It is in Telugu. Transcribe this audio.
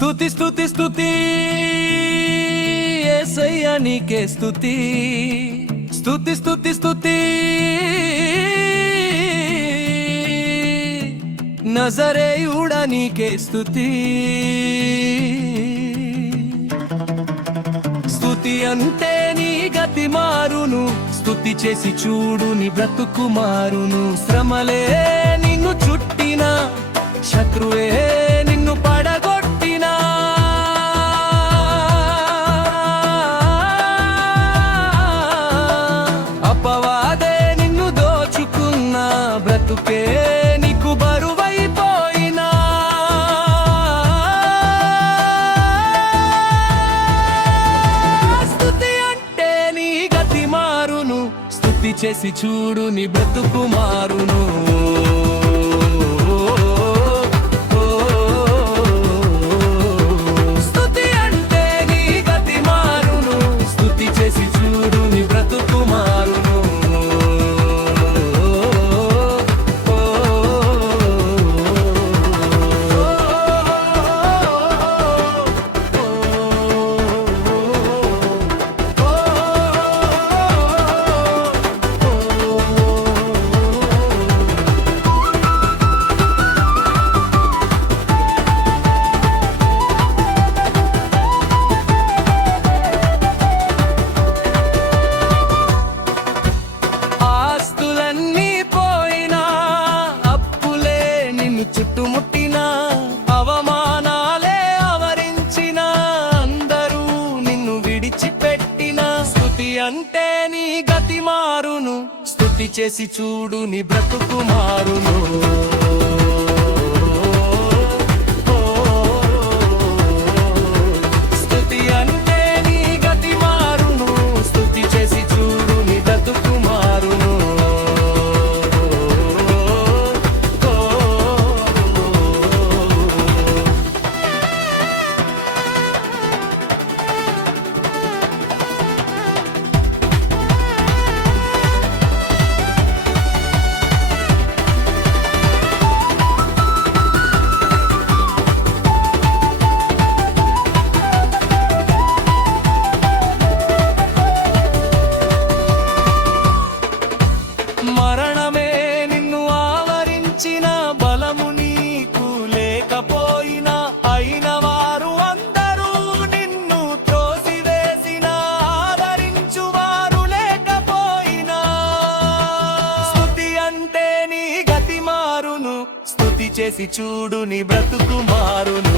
స్తుతి స్తుతి స్తుతి యేసయ్యా నీకే స్తుతి స్తుతి స్తుతి స్తుతి నజరేయుడా నీకే స్తుతి స్తుతి అంటే నీ గతి మారును స్తుతి చేసి చూడు నీ బ్రతుకు మారును శ్రమలే నిన్ను చుట్టిన శత్రువే నిన్ను పడగొట్టినా అపవాదే నిన్ను దోచుకున్న బ్రతుకే నీకు బరువైపోయినా స్తుతి అంటే నీ గతి మారును స్తుతి చేసి చూడు నీ బ్రతుకు మారును చుట్టుముట్టిన అవమానాలే ఆవరించిన అందరూ నిన్ను విడిచిపెట్టిన స్తుతి అంటే నీ గతి మారును స్తుతి చేసి చూడు నీ బ్రతుకు మారును స్తుతి అంటే నీ గతి మారును స్తుతి చేసి చూడు నీ బ్రతుకు మారును మరణమే నిన్ను ఆవరించిన బలము నీకు లేకపోయినా అయిన వారు అందరూ నిన్ను త్రోసివేసిన ఆదరించువారు లేకపోయినా స్తుతి అంటే నీ గతి మారును స్తుతి చేసి చూడు నీ బ్రతుకు మారును